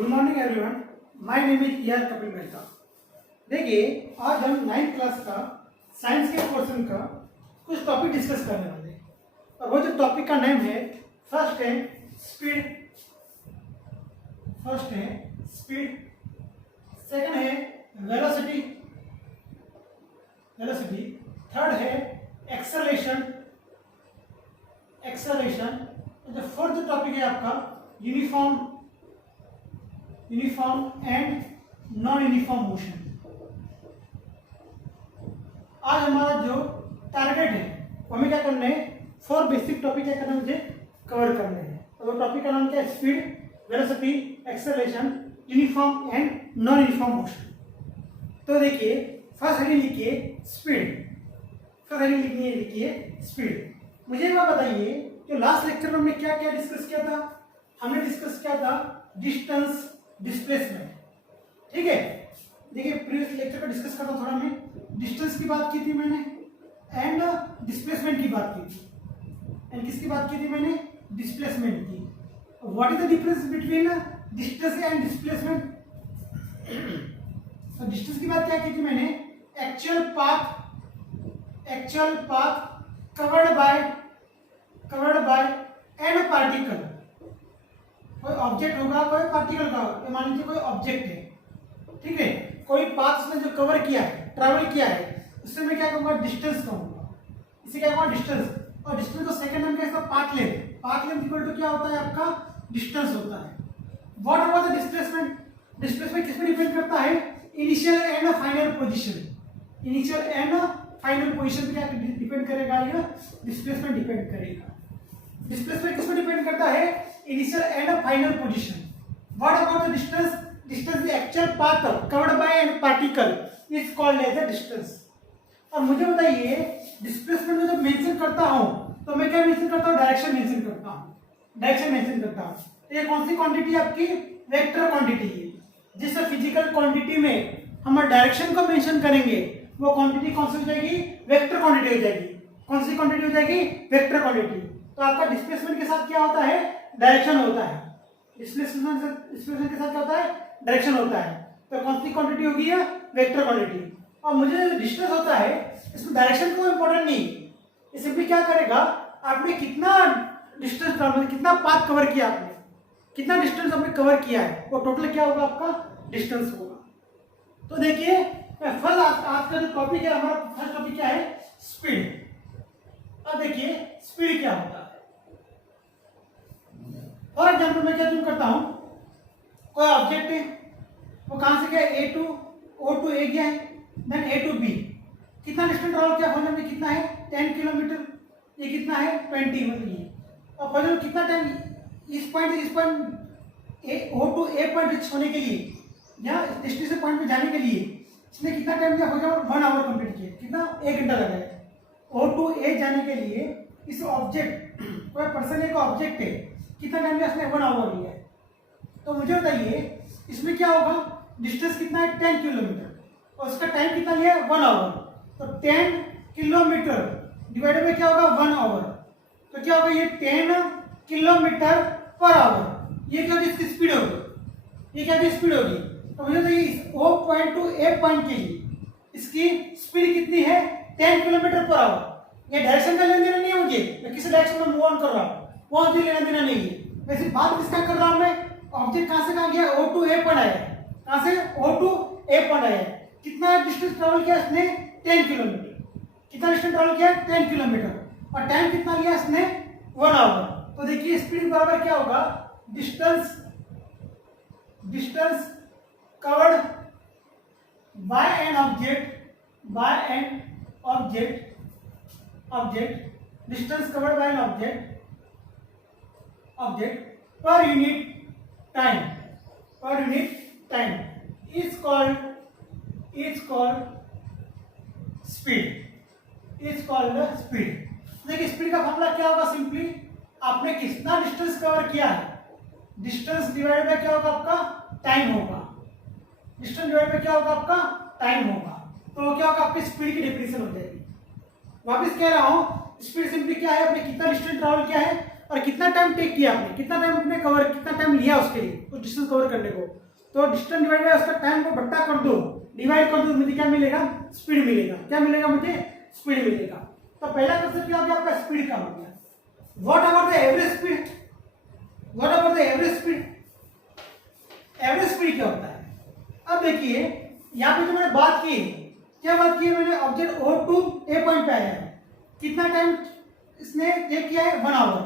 Good morning everyone, my name is E.R. Kapil Mehta. देखिए, आज हम 9th क्लास का साइंस के पोर्शन का कुछ टॉपिक डिस्कस करने वाले हैं। और वो जो टॉपिक का नेम है, फर्स्ट है स्पीड, सेकंड है वेलोसिटी, थर्ड है एक्सेलरेशन, जो फोर्थ टॉपिक है आपका uniform and non uniform motion. आज हमारा जो टारगेट है वो हमें क्या करना है, 4 बेसिक टॉपिक क्या करना है, मुझे कवर करने हैं। तो वो टॉपिक का नाम क्या है, speed, velocity, acceleration, uniform and non uniform motion. तो देखिए, फर्स्ट हेडिंग लिखिए स्पीड। मुझे वो बताइए कि लास्ट लेक्चर में हमने क्या क्या डिस्कस किया था। हमने डिस्कस किया था डिस्टेंस, डिस्प्लेसमेंट, ठीक है। देखिए, प्रीवियस लेक्चर का डिस्कस करना थोड़ा, मैं डिस्टेंस की बात की थी मैंने एंड डिस्प्लेसमेंट की बात की थी। एंड किसकी बात की थी मैंने, डिस्प्लेसमेंट की। What is the difference between distance and displacement. तो डिस्टेंस की बात क्या की थी मैंने, actual path covered by an particle. कोई ऑब्जेक्ट होगा, कोई पार्टिकल का, मान लीजिए कोई ऑब्जेक्ट है, ठीक है, कोई पाथ उसने जो कवर किया है, ट्रैवल किया है, उससे मैं क्या कहूंगा, डिस्टेंस कहूंगा। इसे क्या कहूंगा, डिस्टेंस। और डिस्टेंस को सेकंड में क्या, पाथ लेंथ इक्वल टू क्या होता है, आपका डिस्टेंस होता है। What about the displacement. Displacement किस पे डिपेंड करता है, इनिशियल एंड फाइनल पोजीशन पे क्या डिपेंड करेगा, ये डिस्प्लेसमेंट डिपेंड करेगा। डिस्प्लेसमेंट किस पे डिपेंड करता है, initial and final position. What about the distance the actual path covered by an particle is called as a distance. और मुझे बताइए, डिस्प्लेसमेंट में जब मेंशन करता हूं तो मैं क्या मेंशन करता हूं, डायरेक्शन मेंशन करता हूं। तो ये कौन सी क्वांटिटी आपकी, वेक्टर क्वांटिटी है। जिस फिजिकल क्वांटिटी में हम डायरेक्शन को मेंशन करेंगे वो क्वांटिटी कौन सी हो जाएगी, वेक्टर क्वांटिटी हो जाएगी। कौन सी क्वांटिटी हो जाएगी, वेक्टर क्वांटिटी। तो आपका डिस्प्लेसमेंट के साथ क्या होता है, डायरेक्शन होता है। डिस्प्लेसमेंट के साथ क्या होता है, डायरेक्शन होता है। तो कौन सी क्वांटिटी होगी, ये वेक्टर क्वांटिटी। और मुझे डिस्टेंस होता है, इसमें डायरेक्शन को इंपॉर्टेंट नहीं, ये सिंपली क्या करेगा, आपने कितना डिस्टेंस, कितना पाथ कवर किया, आपने कितना डिस्टेंस आपने कवर किया है, वो टोटल क्या होगा, आपका डिस्टेंस होगा। तो देखिए, आज का जो टॉपिक है, हमारा फर्स्ट टॉपिक क्या है, स्पीड। अब देखिए स्पीड क्या होता है। फॉर एग्जाम्पल मैं क्या करता हूं, कोई ऑब्जेक्ट है, वो कहां से गया, O to A गया है, देन A to B। कितना डिस्टेंस ट्रैवल किया, फॉर एग्जाम्पल कितना है, 10 किलोमीटर। ये कितना है, 20, मतलब ये। और फॉर एग्जाम्पल कितना टाइम इस point O to A point reach होने के लिए, या डेस्टिनेशन पॉइंट पे जाने के लिए इसने कितना टाइम लिया, फॉर एग्जाम्पल 1 आवर कंप्लीट किया, कितना, 1 घंटा लगा है। O to A जाने के लिए इस ऑब्जेक्ट, कोई पर्सन एक ऑब्जेक्ट है, कितना टाइम लिया, उसने 1 आवर लिया है। तो मुझे बताइए, इसमें क्या होगा, डिस्टेंस कितना है, 10 किलोमीटर, और उसका टाइम कितना लिया है, 1 आवर। तो 10 किलोमीटर डिवाइडेड बाय क्या होगा, 1 आवर। तो क्या होगा, ये 10 किलोमीटर पर आवर। ये क्या इसकी स्पीड होगी, तो मुझे बताइए, इस O point two A point के लिए इसकी स्पीड कितनी है, 10 किलोमीटर पर आवर। ये डायरेक्शन का लेना देना नहीं है, मुझे मैं किसी डायरेक्शन में मूव ऑन कर रहा हूँ, वो मुझे लेना देना नहीं है। वैसे बात किसका कर रहा हूं मैं, ऑब्जेक्ट कहां से कहां गया, O to A पॉइंट आया, कहां से, O to A पॉइंट आया। कितना डिस्टेंस ट्रैवल किया इसने, 10 किलोमीटर। कितना डिस्टेंस ट्रैवल किया, 10 किलोमीटर, और टाइम कितना लिया इसने, 1 आवर। तो देखिए स्पीड बराबर क्या होगा, distance covered by an object, distance covered by an object per unit time is called speed, देखिए स्पीड का फॉर्मूला क्या होगा, सिंपली आपने कितना डिस्टेंस कवर किया है, डिस्टेंस डिवाइड बाय क्या होगा, आपका टाइम होगा। तो वो क्या होगा, आपकी स्पीड की डेफिनेशन हो जाएगी। वापस कह रहा हूं, स्पीड सिंपली क्या है, आपने कितना डिस्टेंस ट्रैवल किया है, और कितना टाइम टेक किया आपने, कितना टाइम आपने कवर, कितना टाइम लिया उसके लिए उस डिस्टेंस कवर करने को, तो डिस्टेंस डिवाइड बाय उसका टाइम को बट्टा कर दो, डिवाइड कर दो, मुझे क्या मिलेगा, स्पीड मिलेगा। क्या मिलेगा मुझे, स्पीड मिलेगा। तो पहला कंसेप्ट क्या हो गया आपका, स्पीड का हो गया। What about the average speed, what about the average speed, average speed क्या होता है। अब देखिए यहाँ पे जो मैंने बात की, क्या बात की है मैंने, ऑब्जेक्ट O2 ए पॉइंट पे आया है, कितना टाइम इसने टेक किया है, 1 आवर,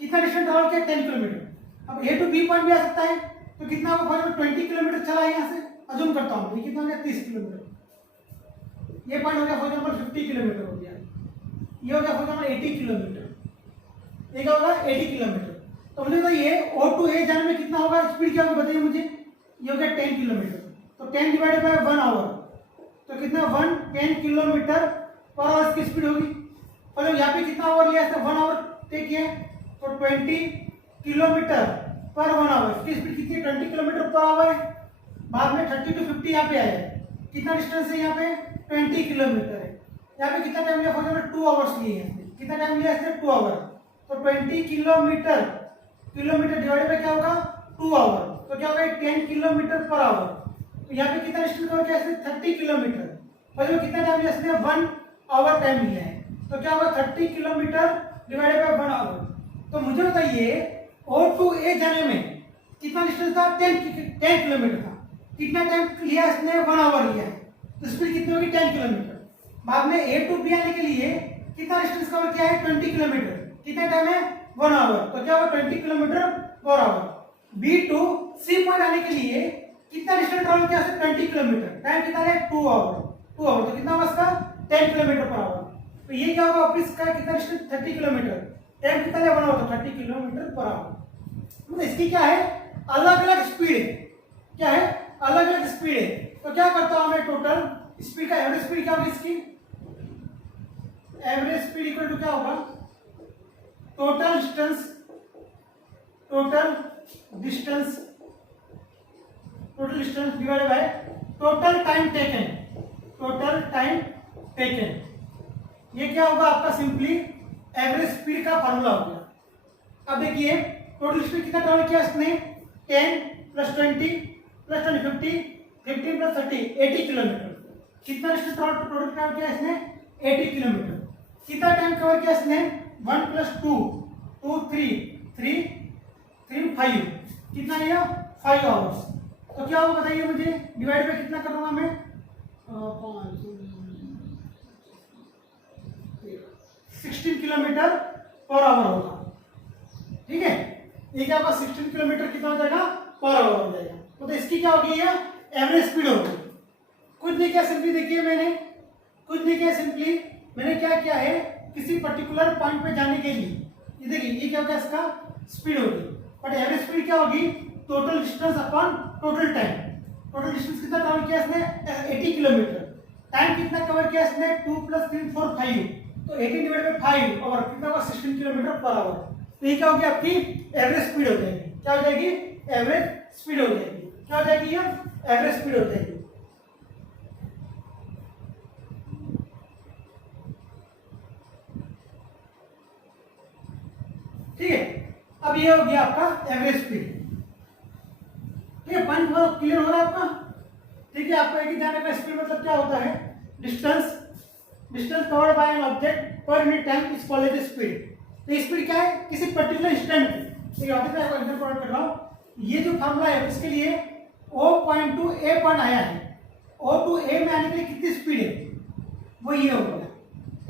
कितना डिस्टेंस ट्रैवल किया, 10 किलोमीटर। अब A to B पॉइंट भी आ सकता है, तो कितना होगा, फॉर एग्जांपल 20 किलोमीटर चला है यहाँ से, अज्यूम करता हूँ, ये कितना हो गया, 30 किलोमीटर। ये पॉइंट हो गया फॉर एग्जांपल 50 किलोमीटर हो गया, ये हो गया फॉर एग्जांपल 80 किलोमीटर, ये क्या होगा 80 किलोमीटर। तो मुझे बताइए O to A जाने में कितना होगा, स्पीड क्या होगा बताइए मुझे, ये हो गया 10 किलोमीटर, तो 10 डिवाइडेड बाय 1 आवर, तो कितना 10 किलोमीटर पर आवर की स्पीड होगी। मतलब यहाँ पे कितना आवर लिया, 1 आवर टेक किया, तो 20 किलोमीटर पर 1 आवर, इसकी स्पीड कितनी है, 20 किलोमीटर पर आवर है। बाद में 30 to 50 यहाँ पे आया है, कितना डिस्टेंस है यहाँ पे, 20 किलोमीटर है। यहाँ पे कितना टाइम लिया, फॉर एग्जाम्पल 2 आवर्स लिए हैं, कितना टाइम लिया इसने, 2 आवर, तो 20 किलोमीटर, किलोमीटर डिवाइड बाय क्या होगा, 2 आवर, तो क्या होगा 10 किलोमीटर पर आवर। तो यहाँ पे कितना डिस्टेंस कवर किया इसने, 30 किलोमीटर, मतलब कितना टाइम लिया इसने, 1 आवर टाइम लिया है, तो क्या होगा 30 किलोमीटर डिवाइडेड बाय 1 आवर। तो मुझे बताइए O to A जाने में कितना डिस्टेंस था, 10 किलोमीटर था, कितना टाइम लिया इसने, 1 आवर लिया है, तो स्पीड कितनी होगी, 10 किलोमीटर। बाद में A to B आने के लिए कितना डिस्टेंस कवर किया है, 20 किलोमीटर, कितना टाइम है, 1 आवर, तो क्या होगा 20 kilometre per hour. B to C point आने के लिए कितना डिस्टेंस ट्रैवल किया है, 20 किलोमीटर, टाइम कितना है, 2 आवर, 2 आवर, तो कितना होगा इसका, 10 किलोमीटर पर आवर। तो ये क्या होगा, ऑफिस का कितना डिस्टेंस, 30 किलोमीटर, टाइम कितना है, 1 आवर, तो 30 किलोमीटर पर आवर। मतलब इसकी क्या है, अलग अलग स्पीड है, क्या है, अलग अलग स्पीड है। तो क्या करता हूं मैं, टोटल स्पीड का एवरेज स्पीड क्या होगी इसकी, एवरेज स्पीड इक्वल टू क्या होगा, total distance, total distance, total distance divided by total time taken, total time taken. ये क्या होगा आपका, सिंपली एवरेज स्पीड का फॉर्मूला हो गया। अब देखिए टोटल स्पीड कितना ट्रैवल किया इसने, 10 + 20 + 20 50, 15 + 30 80 किलोमीटर। कितना डिस्टेंस टोटल ट्रैवल किया इसने, 80 किलोमीटर। कितना टाइम कवर किया इसने, 1 + 2 2 3 3 3 5, कितना लिया, 5 आवर्स। तो क्या होगा बताइए मुझे, डिवाइड बाय कितना करूंगा मैं, 16 किलोमीटर पर आवर होगा, ठीक है। ये क्या होगा, 16 किलोमीटर कितना हो जाएगा, पर आवर हो जाएगा। तो इसकी क्या होगी, ये एवरेज स्पीड होगी। कुछ नहीं किया, सिंपली देखिए मैंने कुछ नहीं किया, सिंपली मैंने क्या किया है, किसी पर्टिकुलर पॉइंट पे जाने के लिए, ये देखिए ये क्या होगा, इसका स्पीड होगी। बट एवरेज स्पीड क्या होगी, total distance upon total time. Total distance कितना कवर किया इसने, 80 किलोमीटर, टाइम कितना कवर किया इसने, 2 + 3 4 5, तो 80 डिवाइडेड बाय 5 और कितना होगा, 16 किलोमीटर पर आवर। तो ये क्या होगी, आपकी एवरेज स्पीड हो जाएगी। क्या हो जाएगी, एवरेज स्पीड हो जाएगी। क्या हो जाएगी, ये एवरेज स्पीड हो जाएगी। ठीक है, अब ये हो गया आपका एवरेज स्पीड। ठीक है, पॉइंट क्लियर हो रहा है आपका। ठीक है, आपको एक ही ध्यान रखना, स्पीड मतलब क्या होता है, distance covered by an object per unit time is called as speed. तो स्पीड क्या है, किसी पर्टिकुलर इंस्टेंट में। ठीक है, मैं आपको एग्जांपल प्रोवाइड कर रहा हूं। ये जो फार्मूला है इसके लिए O point two A point आया है, O to A में आने के लिए कितनी स्पीड है, वो ये होगा।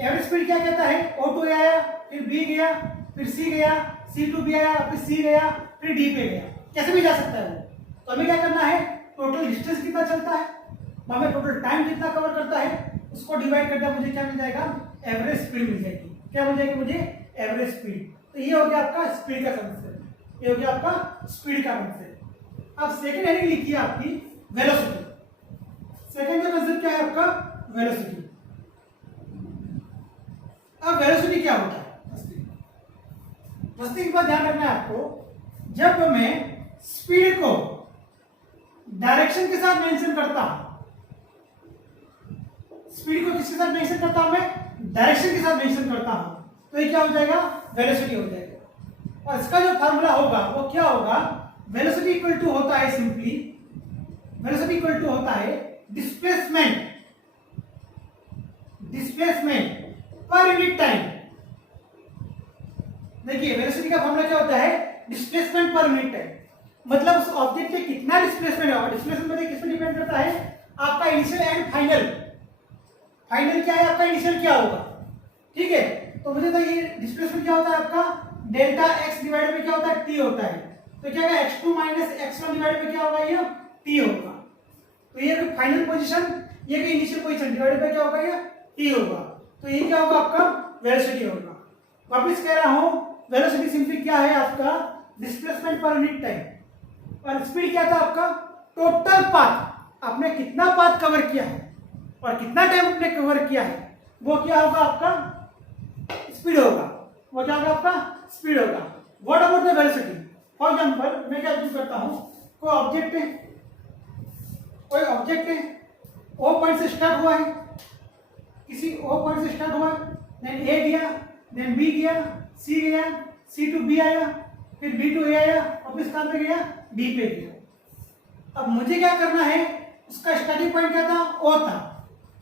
एवरेज स्पीड क्या कहता है, O to A आया, फिर B गया, फिर C गया, C to B आया, फिर C गया, फिर D पे गया, कैसे भी जा सकता है वो। तो हमें क्या करना है, टोटल डिस्टेंस कितना चलता है, हमें टोटल टाइम कितना कवर करता है, उसको डिवाइड कर दिया, मुझे क्या मिल जाएगा, एवरेज स्पीड मिल जाएगी। क्या मिल जाएगी मुझे, एवरेज स्पीड। तो ये हो गया आपका स्पीड का कंसेप्ट, ये हो गया आपका स्पीड का कंसेप्ट। अब सेकंड हेडिंग लिखिए आपकी वेलोसिटी। सेकंड का कंसेप्ट क्या है आपका, वेलोसिटी। अब वेलोसिटी क्या होता है, फर्स्ट बात ध्यान रखना है आपको, जब मैं स्पीड को डायरेक्शन के साथ मेंशन करता हूं, स्पीड को किसके साथ मेंशन करता हूं मैं, डायरेक्शन के साथ मेंशन करता हूं, तो ये क्या हो जाएगा, वेलोसिटी हो जाएगा। और इसका जो फार्मूला होगा वो क्या होगा, वेलोसिटी इक्वल टू होता है सिंपली, वेलोसिटी इक्वल टू होता है डिस्प्लेसमेंट पर यूनिट टाइम। देखिए वेलोसिटी का फॉर्मूला क्या होता है, डिस्प्लेसमेंट पर यूनिट टाइम, मतलब उस ऑब्जेक्ट पे कितना डिस्प्लेसमेंट होगा। डिस्प्लेसमेंट किस पे डिपेंड करता है, आपका इनिशियल एंड फाइनल। फाइनल क्या है आपका, इनिशियल क्या होगा, ठीक है। तो मुझे बताइए डिस्प्लेसमेंट क्या होता है आपका, डेल्टा एक्स डिवाइड में क्या होता है, टी होता है। तो क्या होगा, x2 माइनस x1 डिवाइड में क्या होगा, ये टी होगा। तो ये फाइनल पोजीशन, ये इनिशियल पोजीशन डिवाइड में क्या होगा, ये टी होगा। तो ये क्या होगा, आपका वेलोसिटी होगा। वापस कह रहा हूं, वेलोसिटी सिंपली क्या है आपका, डिस्प्लेसमेंट पर यूनिट टाइम, और स्पीड क्या था आपका, टोटल पाथ, आपने कितना पाथ कवर किया है और कितना टाइम आपने कवर किया है, वो क्या होगा आपका स्पीड होगा, वो क्या होगा आपका स्पीड होगा। What about the velocity, for example मैं क्या यूज करता हूं, कोई ऑब्जेक्ट है, ओ पॉइंट से स्टार्ट हुआ है, किसी ओ पॉइंट से स्टार्ट हुआ, देन ए गया, देन बी गया, सी गया, सी टू बी आया, फिर बी टू ए आया, वापस कहां पे गया, डी पे गया। अब मुझे क्या करना है, उसका स्टार्टिंग पॉइंट क्या था, ओ था,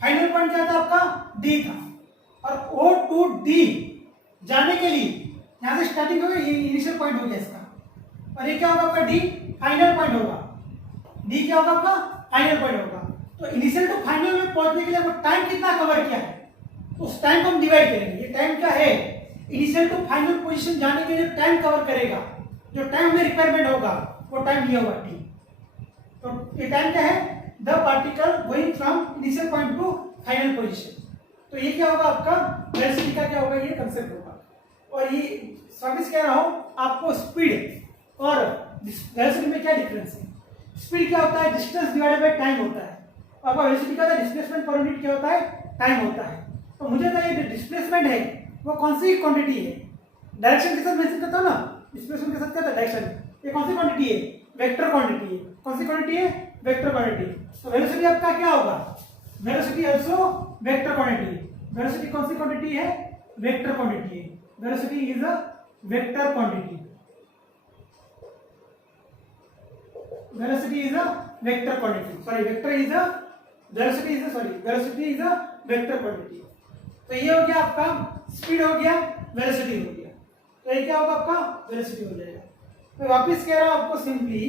फाइनल पॉइंट क्या था आपका, डी था, और ओ टू डी जाने के लिए यहां से स्टार्टिंग हो गई, ये इनिशियल पॉइंट हो गया इसका, और ये क्या होगा आपका डी फाइनल पॉइंट होगा, डी क्या होगा आपका फाइनल पॉइंट होगा। तो इनिशियल टू फाइनल में पहुंचने के लिए वो टाइम कितना कवर किया है, तो उस टाइम को हम डिवाइड करेंगे। ये टाइम क्या है, इनिशियल टू फाइनल पोजीशन जाने के लिए टाइम कवर करेगा, जो टाइम में रिक्वायरमेंट होगा वो टाइम ये होगा टी। तो ये टाइम क्या है, the particle going from initial point two final position. तो ये क्या होगा आपका वेलोसिटी का क्या होगा, ये कंसेप्ट होगा। और ये वापस कह रहा हूं आपको, स्पीड और वेलोसिटी में क्या डिफरेंस है। स्पीड क्या होता है, डिस्टेंस डिवाइडेड बाय टाइम होता है, और आपका वेलोसिटी का डिस्प्लेसमेंट पर यूनिट क्या होता है, टाइम होता है। तो मुझे बताइए जो डिस्प्लेसमेंट है वो कौन सी क्वांटिटी है, डायरेक्शन के साथ मेंशन करता हूं ना, डिस्प्लेसमेंट के साथ क्या था, डायरेक्शन, ये कौन सी क्वांटिटी है, वेक्टर क्वांटिटी है। कौन सी क्वांटिटी है, वेक्टर क्वांटिटी। तो वेलोसिटी आपका क्या होगा, velocity also vector quantity. Velocity कौन सी क्वांटिटी है, वेक्टर क्वांटिटी है। Velocity is a vector quantity, velocity is a vector quantity, sorry vector is a velocity is a sorry velocity is a vector quantity। तो ये हो गया आपका speed, हो गया वेलोसिटी हो गया, तो ये क्या होगा आपका वेलोसिटी हो जाएगा। तो वापस कह रहा हूं आपको सिंपली